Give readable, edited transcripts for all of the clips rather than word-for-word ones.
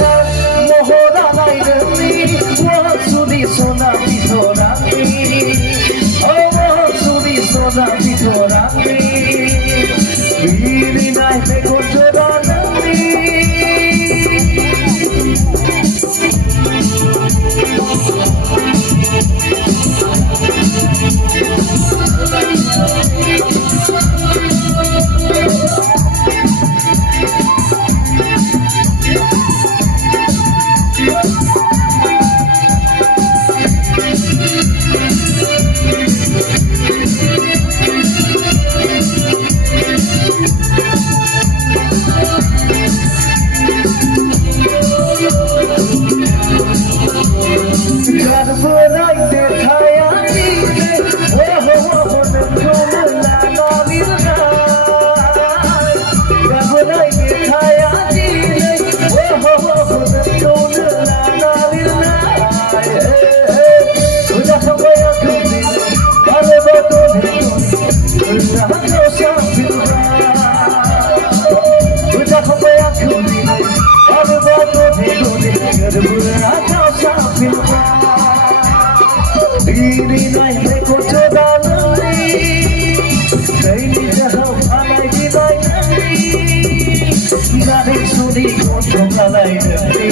না মোহরা লাইনি ও সুদি সোনা ভিতরানি ও সুদি সোনা ভিতরানি বিলি নাই দেখো জোরানি Diri nai meko chodani, daily jaham alai dinai nai, nari suri koto alai nai,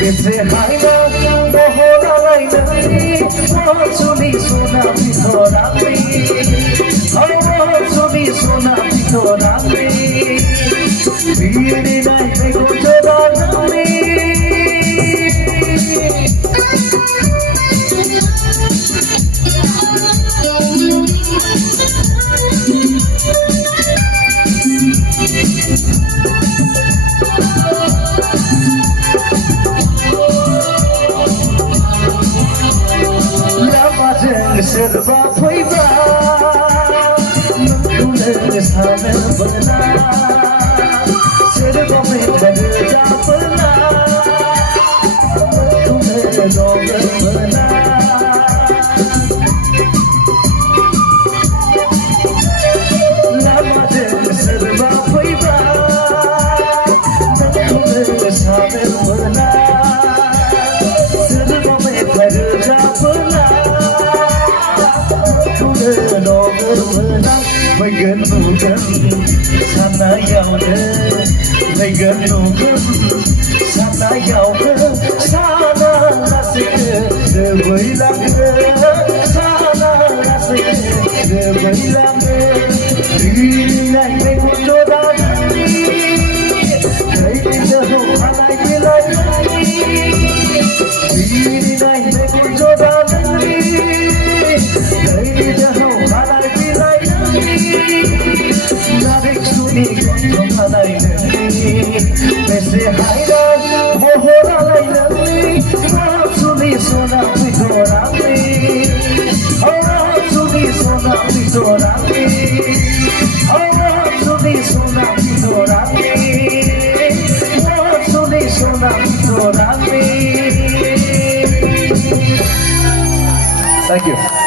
bese hai na mohor alai nai, suri sona bithorani, suri sona bithorani, diri nai meko chodani. Serba phoiba nukule same bana serba me bana bana nukule log bana lamaje serba phoiba nukule same bana serba me bana bana Mày gần nụ gần sana yauda mày gần nụ gần sana yauda sana nasik de bailang sana nasik de bailang diri nai me kucho dani dai jaho alai bilai diri nai me kucho dani dai jaho alai bilai Bese hayran mohora laylani suni sona bithorani suni sona bithorani suni sona bithorani suni sona bithorani. Thank you.